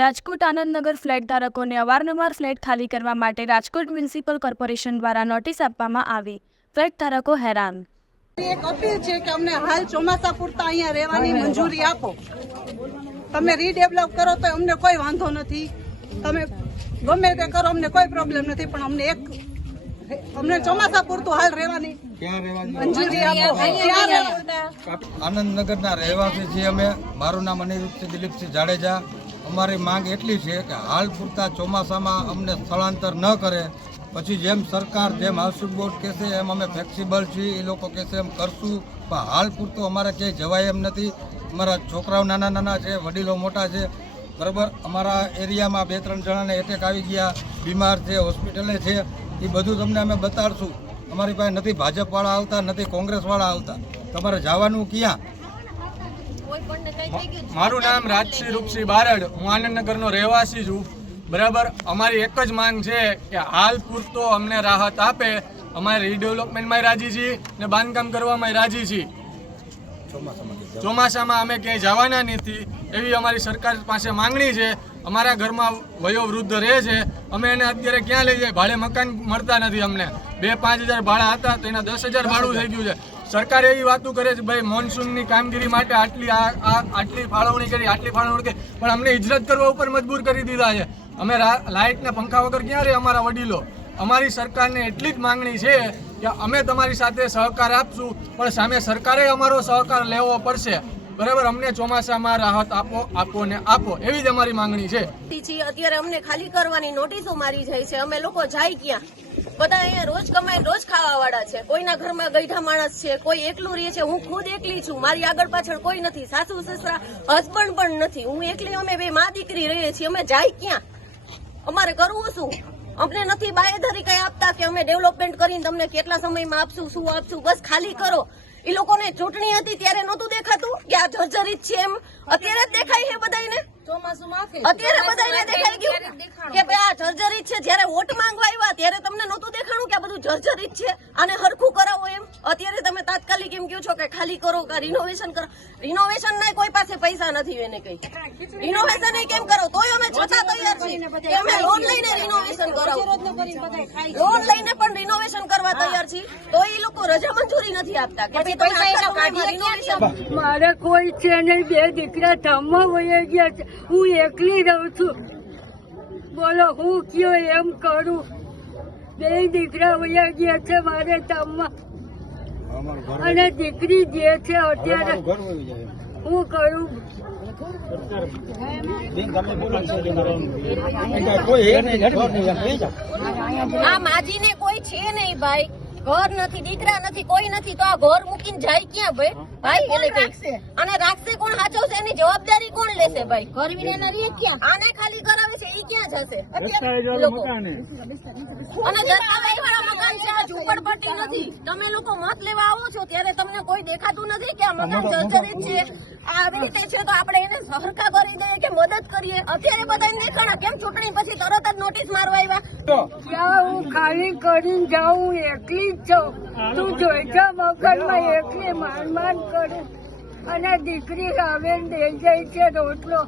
Rajkot Anandnagar flat ધારકોને અવારનવાર flat ખાલી કરવા માટે રાજકોટ મ્યુનિસિપલ કોર્પોરેશન દ્વારા નોટિસ આપવામાં આવી. ફ્લેટ ધારકો હેરાન. એક અપીલ છે કે અમને હાલ ચોમાસા પૂરતા અહીંયા રહેવાની મંજૂરી આપો. તમે રીડેવલપ કરો તો અમને કોઈ વાંધો નથી. તમે ગમે તે કરો અમને કોઈ પ્રોબ્લેમ નથી પણ અમને એક અમને ચોમાસા પૂરતું હાલ રહેવાની આનંદનગરના રહેવાસી છીએ અમે. મારું નામ અનિરુદ્ધ દિલીપસિંહ જાડેજા. અમારી માંગ એટલી છે કે હાલ પૂરતા ચોમાસામાં અમને સ્થળાંતર ન કરે. પછી જેમ સરકાર જેમ હાઉસિંગ બોર્ડ કહેશે, એમ અમે ફ્લેક્સિબલ છીએ, એ લોકો કહેશે એમ કરશું. પણ હાલ પૂરતું અમારે ક્યાંય જવાય એમ નથી. અમારા છોકરાઓ નાના નાના છે, વડીલો મોટા છે. બરાબર? અમારા એરિયામાં બે ત્રણ જણાને એટેક આવી ગયા, બીમાર છે, હોસ્પિટલે છે. એ બધું તમને અમે બતાડશું. અમારી પાસે નથી ભાજપવાળા આવતા, નથી કોંગ્રેસવાળા આવતા. તમારે જવાનું ક્યાં? મારું નામ રાજશ્રી રૂપસિંહ બારડ. હું આનંદનગરનો રહેવાસી છું. બરાબર? અમારી એક જ માંગ છે કે હાલ પૂરતો અમને રાહત આપે. અમારે રીડેવલપમેન્ટમાં રાજી છીએ ને બાંધકામ કરવામાં રાજી છીએ. ચોમાસામાં અમે ક્યાંય જવાના નથી. એવી અમારી સરકાર પાસે માંગણી છે. અમારા ઘરમાં વયોવૃદ્ધ રહે છે. અમે એને અત્યારે ક્યાં લઈ જાય? ભાડે મકાન મળતા નથી અમને. બે પાંચ હજાર ભાડા હતા તો એના દસ હજાર ભાડું થઈ ગયું છે. સરકાર એવી વાતો કરે છે, ભાઈ, મોન્સૂનની કામગીરી માટે આટલી આટલી ફાળવણી કરી, આટલી ફાળવણી કરી, પણ અમને હિજરત કરવા ઉપર મજબૂર કરી દીધા છે. અમે રા- પંખા વગર ક્યાં રહે અમારા વડીલો? અમારી સરકારને એટલી જ માંગણી છે કે અમે તમારી સાથે સહકાર આપશું, પણ સામે સરકારે અમારો સહકાર લેવો પડશે. બરાબર? અમને ચોમાસામાં રાહત આપો આપો ને આપો. એવી જ અમારી માંગણી છે. અત્યારે અમને ખાલી કરવાની નોટિસો મારી જાય છે. અમે લોકો જાય ક્યાં? બધા અહીંયા રોજ કમાઈ રોજ ખાવા વાળા છે. કોઈના ઘરમાં ગઈઢા માણસ છે, કોઈ એકલું રહે છે. હું ખુદ એકલી છું. મારી આગળ પાછળ કોઈ નથી. સાસુ, સસરા હસબન્ડ પણ નથી. હું એકલી, અમે બે મા દીકરી રહીએ છીએ. અમે જાય ક્યાં? અમારે કરવું શું? અમને નથી બાયધરી કઈ આપતા કે અમે ડેવલપમેન્ટ કરીને તમને કેટલા સમયમાં આપશું, શું આપશું? બસ ખાલી કરો. એ લોકોને ચૂંટણી હતી ત્યારે નહોતું દેખાતું? કે આ જર્જરિત છે એમ? અત્યારે જ દેખાય છે બધાને અત્યારે બધાને દેખાઈ ગયું કે ભાઈ આ જર્જરિત છે જ્યારે વોટ માંગવા આવ્યા ત્યારે તમને નહોતું દેખાણું કે આ બધું જર્જરિત છે? આને હરખું કરાવો એમ. અત્યારે તમે તાત્કાલિક એમ કહો છો કે ખાલી કરો કે રિનોવેશન કરો. રિનોવેશન ના કોઈ પાસે પૈસા નથી એને કઈ. રિનોવેશન કેમ કરો? તોય અમે છતાં તૈયાર છીએ. અમે લોન લઈને રિનોવેશન કરાવો. લોન લઈને પણ રિનોવેશન કરવા તૈયાર છીએ. તો એ લોકો રજા મંજૂરી નથી આપતા. કે મારે કોઈ છે નહીં. બે દીકરા ધામમાં વહી ગયા છે. હું એકલી રહું છું. બોલો હું કયો એમ કરું? બે દીકરા વયા ગયા છે મારે ધામમાં. અને દીકરી જે છે અત્યારે હું કરું? આ માજીને કોઈ છે નહીં ભાઈ. ઘર નથી દીકરા નથી કોઈ નથી. તો આ ઘર મૂકીને જાય ક્યાં ભાઈ? ભાઈ એને અને રાખશે કોણ? સાચવશે એની જવાબદારી કોણ લેશે ભાઈ? ઘર વિના રહી ક્યાં? આને ખાલી કરાવે છે એ ક્યાં જશે? અને દસ્તાવેજ વાળા મકાન છે નથી. તમે લોકો મત લેવા આવો છો ત્યારે તમને કોઈ દેખાતું નથી કે આ મકાન જર્જરિત છે. આવી રીતે છે તો આપણે એને સરખા કરી દઈએ કે મદદ કરીએ. અત્યારે બધાને દેખાણા. કેમ ચૂંટણી પછી તરત જ નોટિસ મારવા આવ્યા? ત્યાં હું ખાલી કરીને જાઉં એકલી જ છું. તું જોઈ જા મગજમાં એકલી માંડ માંડ કરું. અને દીકરી આવે ને દઈ જાય છે રોટલો.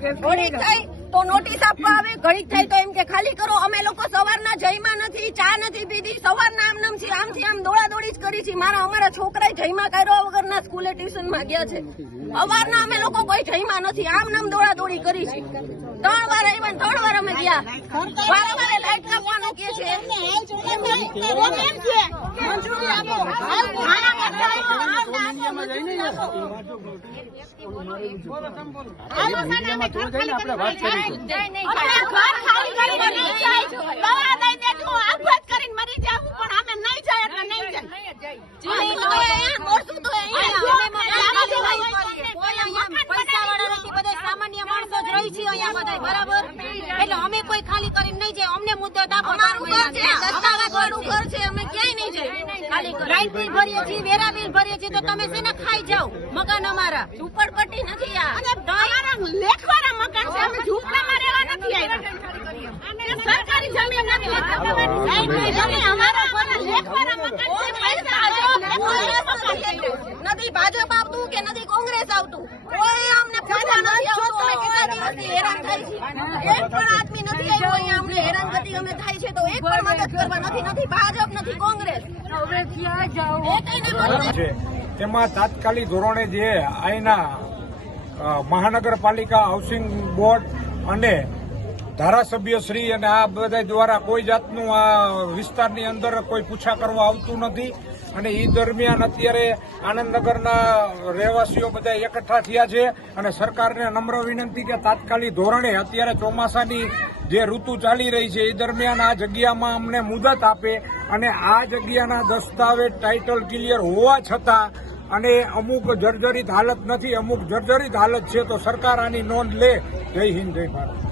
ઘડીક થાય? તો નોટિસ આપવા આવે ઘડીક થાય તો એમ કે ખાલી કરો અમે લોકો સવારના જયમાં નથી ચા નથી પીધી સવારના આમ નામ છે આમથી આમ દોડા દોડી જ કરી છે મારા અમારા છોકરાએ જયમાં કર્યો વગરના સ્કૂલે ટ્યુશનમાં ગયા છે. અવારના અમે લોકો કોઈ જયમાં નથી આમ નામ દોડા દોડી કરી છે. ત્રણ વાર આવ્યા ત્રણ વાર અમે ગયા. વારે વારે લાઈટ કાપવાનું કે છે મંજૂરી આપો આપો એટલે અમે કોઈ ખાલી કરીને નહીં જાય અમને મુદ્દો આપો અમારું ઘર છે દસ્તાવેજવાળું ઘર છે અમે ક્યાંય નહીં લાઇટ બિલ ભરીએ છીએ વેરા બિલ ભરીએ છીએ તો તમે છે ખાઈ જાઓ? મકાન અમારા. ઝૂંપડપટ્ટી નથી આ. લેખવાળા મકાન છે અમે ઝૂંપડામાં રહેવા નથી આવ્યા. સરકારી જમીન નથી અમારા પર લેખવાળા મકાન છે નથી ભાજપ આવતું કે નથી કોંગ્રેસ આવતું? કોઈ અમને ફાયદા નથી આવતો. અમે કેટલા દિવસથી હેરાન થાય છે. એક પણ આદમી નથી અમને હેરાનગતિ અમે થાય છે તો એક પણ મદદ કરવા નથી નથી ભાજપ નથી કોંગ્રેસ. હવે ક્યાં જાઓ તેમાં તાત્કાલિક ધોરણે જે અહીંના મહાનગરપાલિકા હાઉસિંગ બોર્ડ અને ધારાસભ્ય શ્રી અને આ બધા દ્વારા કોઈ જાતનું આ વિસ્તારની અંદર કોઈ પૂછા કરવા આવતું નથી. અને એ દરમિયાન અત્યારે આનંદનગરના રહેવાસીઓ બધા એકઠા થયા છે અને સરકારને નમ્ર વિનંતી કે તાત્કાલિક ધોરણે અત્યારે ચોમાસાની જે ઋતુ ચાલી રહી છે એ દરમિયાન આ જગ્યામાં અમને મુદત આપે અને આ જગ્યાના દસ્તાવેજ ટાઇટલ ક્લિયર હોવા છતાં અને અમુક જર્જરિત હાલત નથી, અમુક જર્જરિત હાલત છે તો સરકાર આની નોંધ લે. જય હિન્દ, જય ભારત.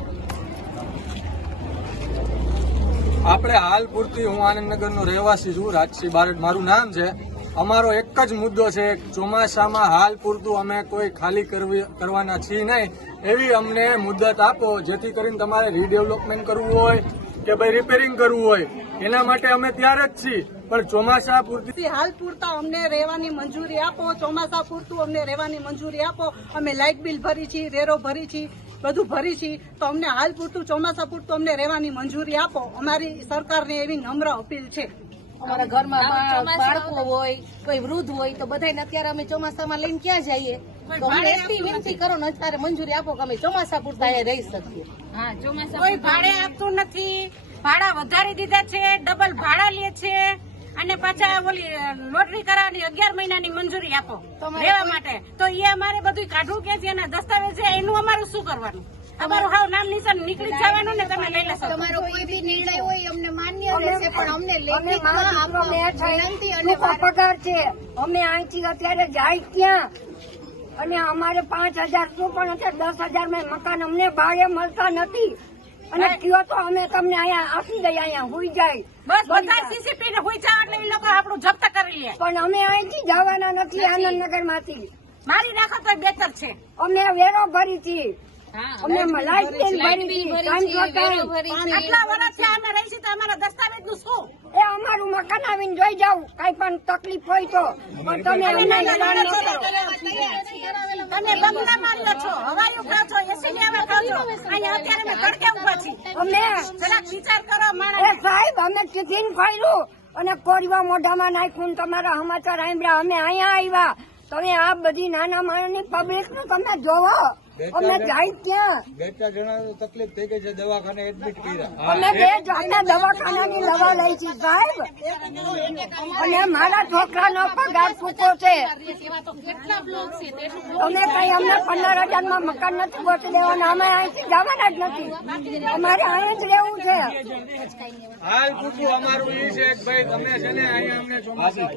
આપણે હાલ પૂરતી હું આનંદનગરનો રહેવાસી છું રાજસિંહ બારડ. મારું નામ છે. અમારો એક જ મુદ્દો છે ચોમાસામાં હાલ પૂરતું અમે કોઈ ખાલી કરવી કરવાના છીએ નહીં. એવી અમને મુદત આપો, જેથી કરીને તમારે રીડેવલપમેન્ટ કરવું હોય કે ભાઈ રિપેરિંગ કરવું હોય. એના માટે અમે ત્યારે જ છીએ. પણ ચોમાસા પૂરતી હાલ પૂરતા અમને રહેવાની મંજૂરી આપો ચોમાસા પૂરતું અમને રહેવાની મંજૂરી આપો. અમે લાઇટ બિલ ભરી છીએ રેરો ભરી છીએ બધું ભરી છીએ તો અમને હાલ પૂરતું ચોમાસા પૂરતું અમને રહેવાની મંજૂરી આપો. અમારી સરકારને એવી નમ્ર અપીલ છે. અમારા ઘરમાં બાળકો હોય કોઈ વૃદ્ધ હોય તો બધાને અત્યારે અમે ચોમાસામાં લઈને ક્યાં જઈએ? તો અમને એટલી વિનંતી કરો ને અત્યારે મંજૂરી આપો કે અમે ચોમાસા પૂરતા રહી શકીએ. કોઈ ભાડે આપતું નથી. ભાડા વધારી દીધા છે ડબલ ભાડા લે છે. અને પાછા ઓલી લોટરી કરાવવાની અગિયાર મહિનાની મંજૂરી આપો લેવા માટે. તો એ અમારે બધું કાઢવું કે છે એના દસ્તાવેજ છે એનું અમારું શું કરવાનું? અમારું હાવ નામ નિશાન નીકળી જવાનું ને તમે લઈ લેશો. તમારો કોઈ બી નિર્ણય હોય અમને માન્ય રહેશે પણ અમને થઈ અને પગાર છે. અમે અહીંથી અત્યારે જાય ક્યાં? અને અમારે પાંચ હજાર શું પણ અત્યારે દસ હજારમાં મકાન અમને ભાડે મળતા નથી. અને કયો તો અમે તમને અહીંયા આપી દઈએ અહીંયા હોઈ જાય. બસ બધા સીસીપી ને હોઈ જાવ એટલે એ લોકો આપણું જપ્ત કરી લે. પણ અમે અહીંથી જવાના નથી આનંદનગરમાંથી મારી નાખો તો બેતર છે. અમે વેરો ભરી છીએ અમે લાઈટ બિલ ભરી છીએ. આટલા વર્ષથી અમે રહી છીએ તો અમારા દસ્તાવેજનું શું? એ અમારું મકાન આવીને જોઈ જાવ કઈ પણ તકલીફ હોય તો. પણ તમે અમને હેરાન ન કરો તમે બંગલા માર્યો છો. હવાયું ખાવ છો એસી લેવા ખાવ છો. અહીંયા અત્યારે અમે તડકે ઊભા છીએ. અમે જરાક વિચાર કરો એ સાહેબ અમે ટિફિન ખાયલું અને કોરીવા મોઢામાં નાખ્યું તમારા સમાચાર સાંભળ્યા. અમે અહીંયા આવ્યા. તમે આ બધી નાના માણસની પબ્લિકનું તમે જોવો. અમે જાય ક્યાં બે ચાર જણા તકલીફ થઈ ગઈ છે દવાખાને એડમિટ કર્યા. અમે બે જાતના દવાખાનાની દવા લઈ છીએ સાહેબ. અને મારા છોકરાનો પગાર ચૂકો છે. તમે કઈ અમને પંદર હજારમાં મકાન નથી ગોતી દેવાના અમે અહીંથી જવાના જ નથી. અમારે અહીં જ રહેવું છે. હાલ પૂછવું અમારું એ છે ભાઈ તમે છે ને અહીંયા અમને ચોમાસા